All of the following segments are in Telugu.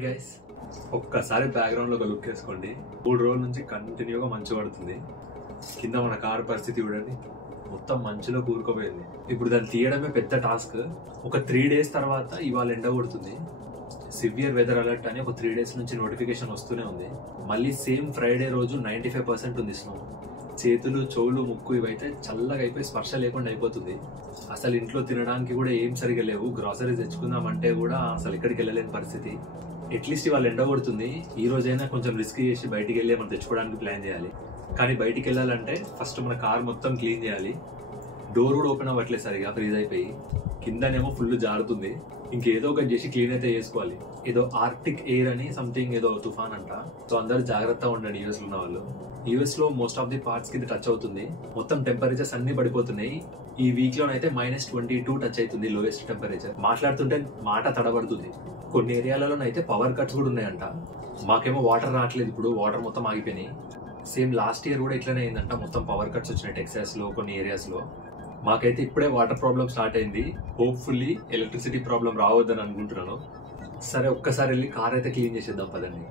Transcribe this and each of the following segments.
హాయ్ గైస్, ఒక్కసారి బ్యాక్గ్రౌండ్ లో ఒక లుక్ వేసుకోండి. 3 రోజుల నుంచి కంటిన్యూగా మంచు పడుతుంది. కింద మన కారు పరిస్థితి చూడండి, మొత్తం మంచులో కూరుకుపోయింది. ఇప్పుడు దాన్ని తీయడమే పెద్ద టాస్క్. ఒక 3 days తర్వాత ఇవాళ ఎండ కొడుతుంది. సివియర్ వెదర్ అలర్ట్ అని ఒక 3 days నుంచి నోటిఫికేషన్ వస్తూనే ఉంది. మళ్ళీ సేమ్ ఫ్రైడే రోజు 95% ఉంది స్నో. చేతులు, చెవులు, ముక్కు ఇవైతే చల్లగా అయిపోయి స్పర్శ లేకుండా అయిపోతుంది. అసలు ఇంట్లో తినడానికి కూడా ఏం సరిగా లేవు. గ్రాసరీస్ తెచ్చుకుందామంటే కూడా అసలు ఎక్కడికి వెళ్ళలేని పరిస్థితి. అట్లీస్ట్ ఇవాళ ఎండ కొడుతుంది, ఈ రోజైనా కొంచెం రిస్క్ చేసి బయటికి వెళ్ళి మనం తెచ్చుకోవడానికి ప్లాన్ చేయాలి. కానీ బయటికి వెళ్ళాలంటే ఫస్ట్ మన కార్ మొత్తం క్లీన్ చేయాలి. డోర్ కూడా ఓపెన్ అవ్వట్లేదు సరిగా, ఫ్రీజ్ అయిపోయి. కిందనేమో ఫుల్ జారుతుంది. ఇంకేదో ఒకటి చేసి క్లీన్ అయితే చేసుకోవాలి. ఏదో ఆర్టిక్ ఎయిర్ అని సంథింగ్ ఏదో తుఫాన్ అంట. సో అందరూ జాగ్రత్తగా ఉండండి యూఎస్ లో ఉన్న వాళ్ళు. యూఎస్ లో మోస్ట్ ఆఫ్ ది పార్ట్స్ కి టచ్ అవుతుంది. మొత్తం టెంపరేచర్స్ అన్ని పడిపోతున్నాయి. ఈ వీక్ లోనైతే -22 టచ్ అవుతుంది లోయెస్ట్ టెంపరేచర్. మాట్లాడుతుంటే మాట తడబడుతుంది. కొన్ని ఏరియాలలోనైతే పవర్ కట్స్ కూడా ఉన్నాయంట. మాకేమో వాటర్ రావట్లేదు, ఇప్పుడు వాటర్ మొత్తం ఆగిపోయినాయి. సేమ్ లాస్ట్ ఇయర్ కూడా ఇట్లనే అయిందంట, మొత్తం పవర్ కట్స్ వచ్చినాయి టెక్సాస్ లో కొన్ని ఏరియాస్ లో. మాకైతే ఇప్పుడే వాటర్ ప్రాబ్లం స్టార్ట్ అయింది. హోప్ఫుల్లీ ఎలక్ట్రిసిటీ ప్రాబ్లం రావద్దని అనుకుంటున్నాను. సరే, ఒక్కసారి వెళ్ళి కార్ అయితే క్లీన్ చేసేద్దాం పదండి.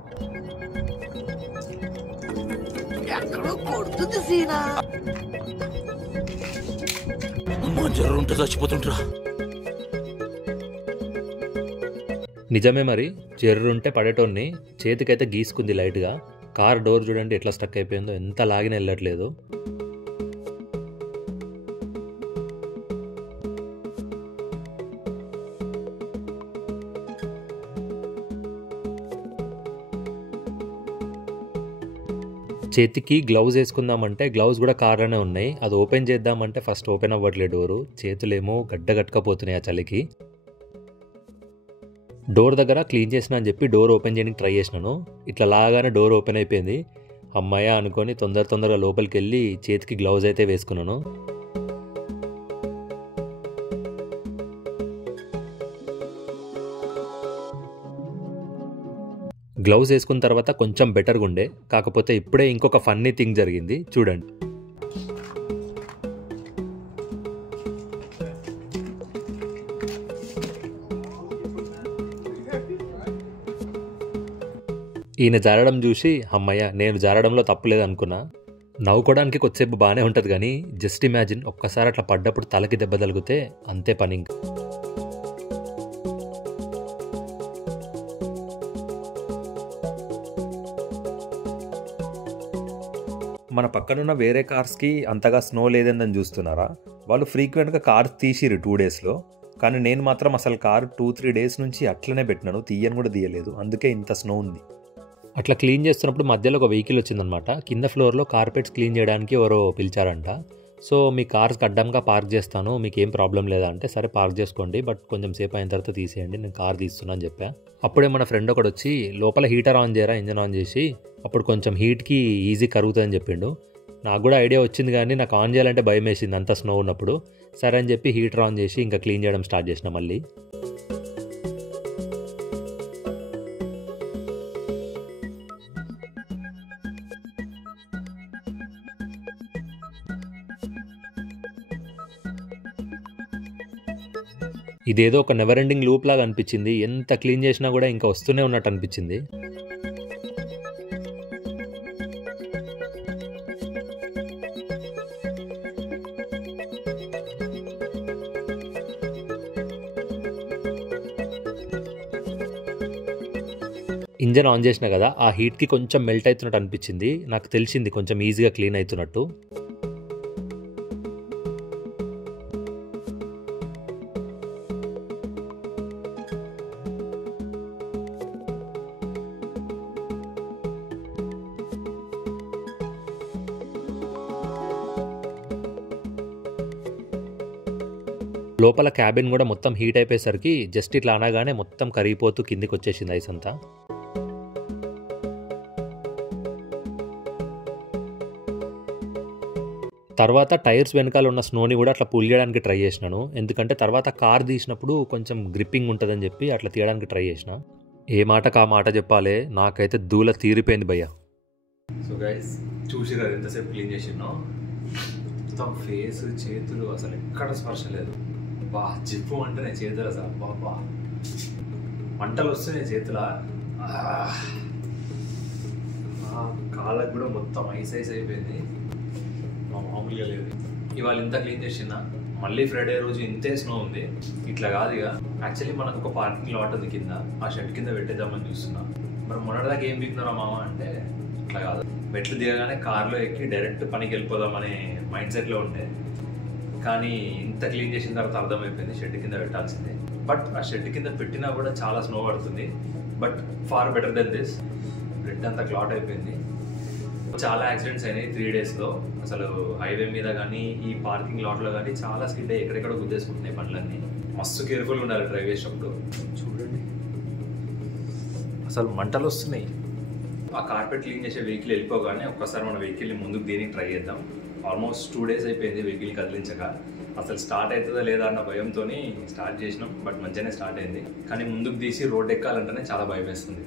నిజమే మరి, జర్రుంటే పడేటోన్ని. చేతికైతే గీసుకుంది లైట్గా. కార్ డోర్ చూడండి ఎట్లా స్టక్ అయిపోయిందో, ఎంత లాగిన వెళ్ళట్లేదు. చేతికి గ్లౌజ్ వేసుకుందామంటే గ్లౌజ్ కూడా కార్లోనే ఉన్నాయి. అది ఓపెన్ చేద్దామంటే ఫస్ట్ ఓపెన్ అవ్వట్లేదు డోరు. చేతులేమో గట్టకపోతున్నాయి ఆ చలికి. డోర్ దగ్గర క్లీన్ చేసిన అని చెప్పి డోర్ ఓపెన్ చేయడానికి ట్రై చేసినాను. ఇట్లా లాగానే డోర్ ఓపెన్ అయిపోయింది. అమ్మాయ అనుకొని తొందరగా లోపలికి వెళ్ళి చేతికి గ్లౌజ్ అయితే వేసుకున్నాను. గ్లౌజ్ వేసుకున్న తర్వాత కొంచెం బెటర్గా ఉండే. కాకపోతే ఇప్పుడే ఇంకొక ఫన్నీ థింగ్ జరిగింది, చూడండి. ఈయన జారడం చూసి అమ్మయ్య, నేను జారడంలో తప్పులేదు అనుకున్నా. నవ్వుకోవడానికి కొద్దిసేపు బాగానే ఉంటుంది, కానీ జస్ట్ ఇమాజిన్ ఒక్కసారి అట్లా పడ్డప్పుడు తలకి దెబ్బ తగిలితే అంతే పని. ఇంక మన పక్కనున్న వేరే కార్స్కి అంతగా స్నో లేదని చూస్తున్నారా? వాళ్ళు ఫ్రీక్వెంట్గా కార్ తీసిరు 2 daysలో. కానీ నేను మాత్రం అసలు కారు 2-3 days నుంచి అట్లనే పెట్టినాను, తీయని కూడా తీయలేదు. అందుకే ఇంత స్నో ఉంది. అట్లా క్లీన్ చేస్తున్నప్పుడు మధ్యలో ఒక వెహికల్ వచ్చిందనమాట. కింద ఫ్లోర్లో కార్పెట్స్ క్లీన్ చేయడానికి ఎవరో పిలిచారంట. సో మీ కార్స్కి అడ్డంగా పార్క్ చేస్తాను, మీకు ఏం ప్రాబ్లం లేదా అంటే, సరే పార్క్ చేసుకోండి, బట్ కొంచెం సేపు అయిన తర్వాత తీసేయండి, నేను కార్ తీస్తున్నా అని చెప్పా. అప్పుడే మన ఫ్రెండ్ ఒకడు వచ్చి లోపల హీటర్ ఆన్ చేయరా, ఇంజన్ ఆన్ చేసి, అప్పుడు కొంచెం హీట్కి ఈజీ కరుగుతుందని చెప్పిండు. నాకు కూడా ఐడియా వచ్చింది, కానీ నాకు ఆన్ చేయాలంటే భయం వేసింది అంత స్నో ఉన్నప్పుడు. సరే అని చెప్పి హీటర్ ఆన్ చేసి ఇంకా క్లీన్ చేయడం స్టార్ట్ చేసిన మళ్ళీ. ఇదేదో ఒక నెవర్ ఎండింగ్ లూప్ లాగా అనిపించింది. ఎంత క్లీన్ చేసినా కూడా ఇంకా వస్తూనే ఉన్నట్టు అనిపించింది. ఇంజన్ ఆన్ చేసినా కదా, ఆ హీట్కి కొంచెం మెల్ట్ అవుతున్నట్టు అనిపించింది. నాకు తెలిసింది కొంచెం ఈజీగా క్లీన్ అవుతున్నట్టు. లోపల క్యాబిన్ కూడా మొత్తం హీట్ అయిపోయేసరికి జస్ట్ ఇట్లా అనగానే మొత్తం కరిగిపోతూ కిందికి వచ్చేసింది ఐస్ అంతా. తర్వాత టైర్స్ వెనకాల ఉన్న స్నోని కూడా అట్లా పుల్ చేయడానికి ట్రై చేసినాను. ఎందుకంటే తర్వాత కార్ తీసినప్పుడు కొంచెం గ్రిప్పింగ్ ఉంటుందని చెప్పి అట్లా తీయడానికి ట్రై చేసిన. ఏ మాటకు ఆ మాట చెప్పాలి, నాకైతే దూల తీరిపోయింది భయ్య. సో గైస్, చూసిరా ఎంతసేపు క్లీన్ చేసినా. మొత్తం ఫేస్, చేతులు అసలు ఎక్కడ స్పర్శ లేదు. బా జిప్పు అంటేనే చేతులు అసలు బాబా మంటలు వస్తున్నాయి చేతుల. కాళ్ళకు కూడా మొత్తం ఐస్ అయిపోయింది, మామూలుగా లేదు. ఇవాళ ఇంత క్లీన్ చేసిన మళ్ళీ ఫ్రైడే రోజు ఇంతే స్నో ఉంది. ఇట్లా కాదు ఇక యాక్చువల్లీ మనకు ఒక పార్కింగ్ లాట్ ఉంది కింద, ఆ షెడ్ కింద పెట్టేద్దామని చూస్తున్నా. మరి మొన్నటిదాకా ఏం పీకున్నారా మామ అంటే ఇట్లా కాదు, మెట్లు దిగగానే కార్లో ఎక్కి డైరెక్ట్ పనికి వెళ్ళిపోదామనే మైండ్ సెట్లో ఉంటే, కానీ ఇంత క్లీన్ చేసిన తర్వాత అర్థమైపోయింది షెడ్ కింద పెట్టాల్సిందే. బట్ ఆ షెడ్ కింద పెట్టినా కూడా చాలా స్నో పడుతుంది. But far better than this. Bread అంతా క్లాట్ అయిపోయింది. చాలా యాక్సిడెంట్స్ అయినాయి 3 daysలో. అసలు హైవే మీద కానీ ఈ పార్కింగ్ లాట్లో కానీ చాలా స్కిడ్ అయ్యి ఎక్కడెక్కడ గుద్దేసుకుంటున్నాయి బండ్లన్నీ. మస్తు కేర్ఫుల్గా ఉండాలి డ్రైవ్ చేసేటప్పుడు. చూడండి అసలు మంటలు వస్తున్నాయి. ఆ కార్పెట్ క్లీన్ చేసే వెహికల్ వెళ్ళిపోగానే ఒక్కసారి మన వెహికల్ని ముందుకు దీనికి ట్రై చేద్దాం. ఆల్మోస్ట్ 2 days అయిపోయింది వెహికల్ కదిలించక. అసలు స్టార్ట్ అవుతుందా లేదా అన్న భయంతో స్టార్ట్ చేసినాం. బట్ మంచిగానే స్టార్ట్ అయింది. కానీ ముందుకు తీసి రోడ్ ఎక్కాలంటేనే చాలా భయం వేస్తుంది.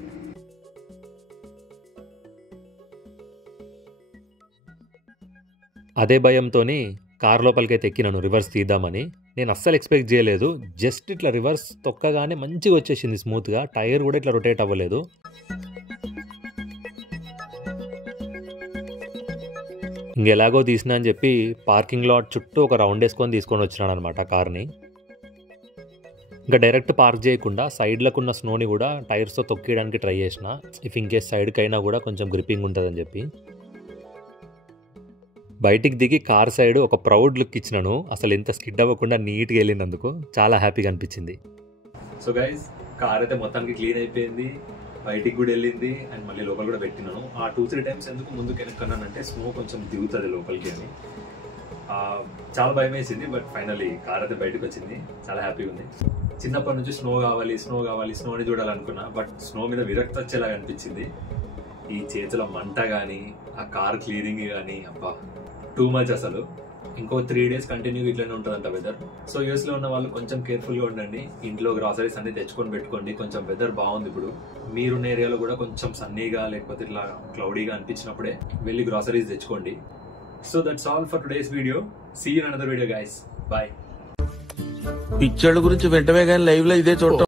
అదే భయంతో కార్ లోపలికైతే ఎక్కినాను రివర్స్ తీద్దామని. నేను అస్సలు ఎక్స్పెక్ట్ చేయలేదు. జస్ట్ ఇట్లా రివర్స్ తొక్కగానే మంచిగా వచ్చేసింది స్మూత్గా. టైర్ కూడా ఇట్లా రొటేట్ అవ్వలేదు. ఇంకెలాగో తీసినా అని చెప్పి పార్కింగ్ లాట్ చుట్టూ ఒక రౌండ్ వేసుకొని తీసుకొని వచ్చినాడు అనమాట కార్ని. ఇంకా డైరెక్ట్ పార్క్ చేయకుండా సైడ్లకున్న స్నోని కూడా టైర్స్తో తొక్కేయడానికి ట్రై చేసిన, ఇఫ్ ఇన్కేస్ సైడ్కి అయినా కూడా కొంచెం గ్రిప్పింగ్ ఉంటుందని చెప్పి. బయటికి దిగి కార్ సైడ్ ఒక ప్రౌడ్ లుక్ ఇచ్చినాను. అసలు ఇంత స్కిడ్ అవ్వకుండా నీట్గా వెళ్ళినందుకు చాలా హ్యాపీగా అనిపించింది. సో గైస్, కార్ అయితే మొత్తానికి క్లీన్ అయిపోయింది, బయటికి కూడా వెళ్ళింది అండ్ మళ్ళీ లోపల కూడా పెట్టినాను. ఆ 2-3 times ఎందుకు ముందుకు వెనక్కున్నానంటే స్నో కొంచెం దిగుతుంది లోపలికి అని. చాలా భయం వేసింది. బట్ ఫైనల్లీ కార్ అయితే బయటకు వచ్చింది. చాలా హ్యాపీగా ఉంది. చిన్నప్పటి నుంచి స్నో కావాలి స్నో కావాలి స్నోని చూడాలనుకున్నా. బట్ స్నో మీద విరక్తి వచ్చేలాగా అనిపించింది. ఈ చేతుల మంట కానీ ఆ కార్ క్లీనింగ్ కానీ అబ్బా టూ మచ్ అసలు. ఇంకో 3 days కంటిన్యూ ఇట్లనే ఉంటుందంట వెదర్. సో యూఎస్లో ఉన్న వాళ్ళు కొంచెం కేర్ఫుల్గా ఉండండి. ఇంట్లో గ్రాసరీస్ అన్ని తెచ్చుకొని పెట్టుకోండి. కొంచెం వెదర్ బాగుంది ఇప్పుడు. మీరున్న ఏరియాలో కూడా కొంచెం సన్నీగా లేకపోతే ఇట్లా క్లౌడీగా అనిపించినప్పుడే వెళ్ళి గ్రాసరీస్ తెచ్చుకోండి. So that's all for today's video. See you in another video guys. Bye. పిక్చర్ల గురించి వెంటనే కానీ లైవ్ లో ఇదే చూడటం